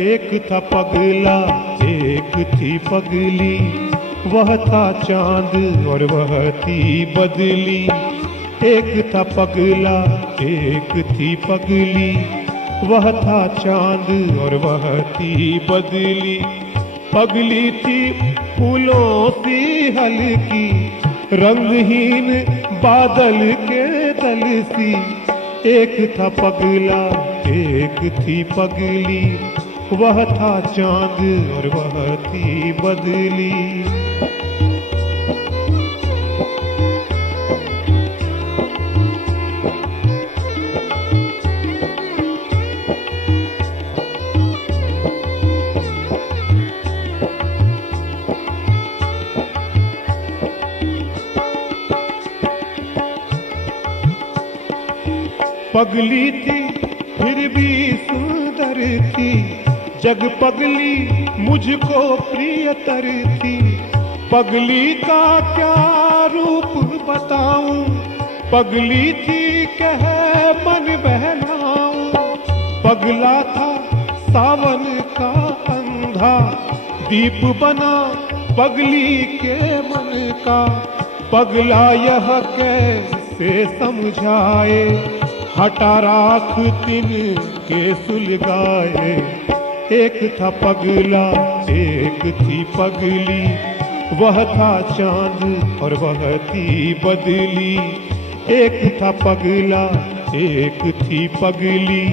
एक था पगला एक थी पगली, वह था चांद और वह थी बदली। एक था पगला एक थी पगली, वह था चांद और वह थी बदली। पगली थी फूलों सी हल्की, रंगहीन बादल के दल सी। एक था पगला एक थी पगली, वह था चांद और वह थी बदली। पगली थी फिर भी सुंदर थी, जग पगली मुझको प्रियतर थी। पगली का क्या रूप बताऊं, पगली थी कह मन बहलाऊं। पगला था सावन का अंधा, दीप बना पगली के मन का। पगला यह कैसे समझाए, हटा राख तिन के सुलगाए। एक था पगला एक थी पगली, वह था चांद और वह थी बदली। एक था पगला एक थी पगली,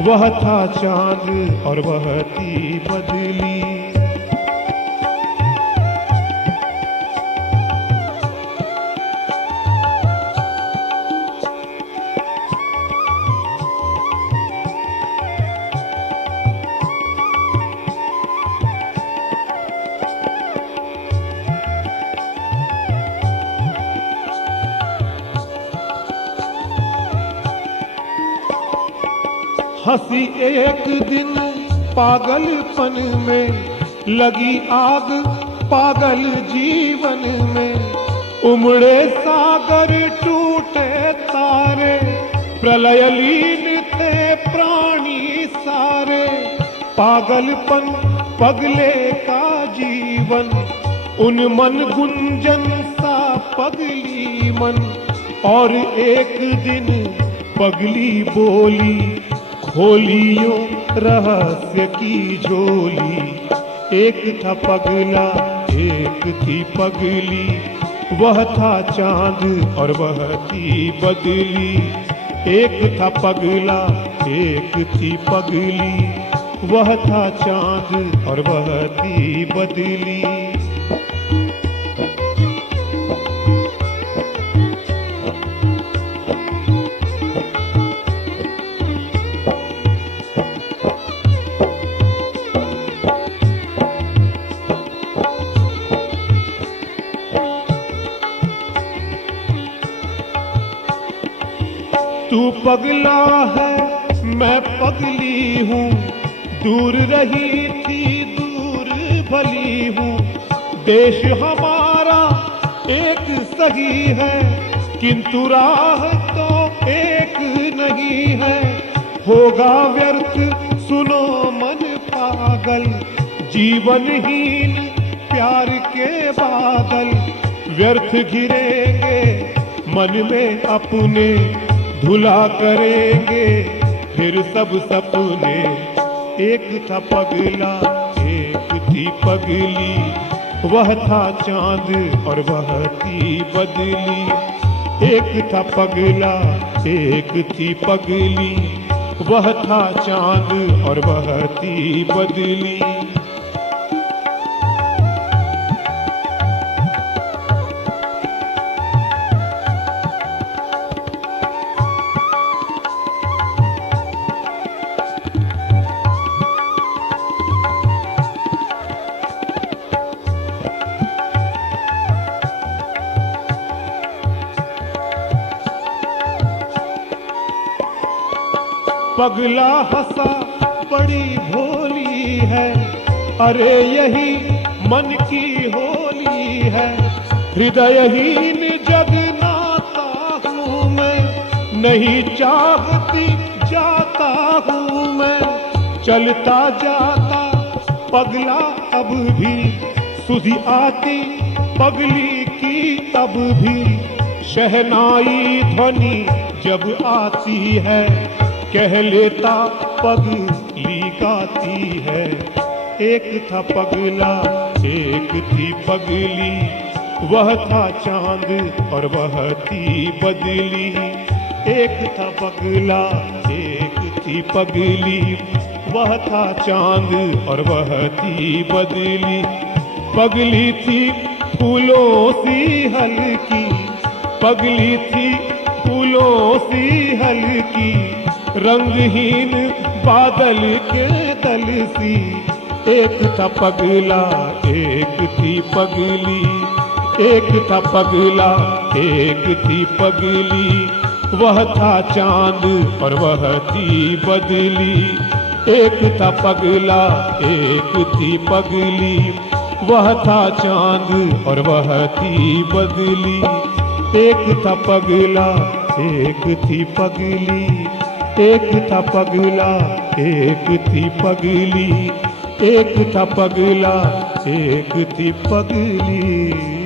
वह था चांद और वह थी बदली। हंसी एक दिन पागलपन में, लगी आग पागल जीवन में। उमड़े सागर टूटे तारे, प्रलय लीन थे प्राणी सारे। पागलपन पगले का जीवन, उन्मन गुंजन सा पगली मन। और एक दिन पगली बोली, खोलियो रहस्य की झोली। एक था पगला एक थी पगली, वह था चांद और वह थी बदली। एक था पगला एक थी पगली, वह था चांद और वह थी बदली। तू पगला है मैं पगली हूँ, दूर रही थी दूर भली हूँ। देश हमारा एक सही है, किंतु राह तो एक नहीं है। होगा व्यर्थ सुनो मन पागल, जीवनहीन प्यार के बादल। व्यर्थ घिरेंगे मन में अपने, धुला करेंगे फिर सब सपने। एक था पगला एक थी पगली, वह था चांद और वह थी बदली। एक था पगला एक थी पगली, वह था चांद और वह थी बदली। पगला हंसा बड़ी भोली है, अरे यही मन की होली है। हृदयहीन जगनाता हूँ मैं, नहीं चाहती जाता हूँ मैं, चलता जाता पगला अब भी, सुधी आती पगली की तब भी, शहनाई ध्वनि जब आती है, कह लेता पगली गाती है। एक था पगला एक थी पगली, वह था चांद और वह थी बदली। एक था पगला एक थी पगली, वह था चांद और वह थी बदली। पगली थी फूलों सी हल्की, पगली थी फूलों सी हल्की, रंगहीन बादल के दल सी। एक था पगला एक थी पगली, एक था पगला एक थी पगली, वह था चांद और वह थी बदली। एक था पगला एक थी पगली, वह था चांद और वह थी बदली। एक था पगला एक थी पगली, एक था पगला एक थी पगली, एक था पगला एक थी पगली।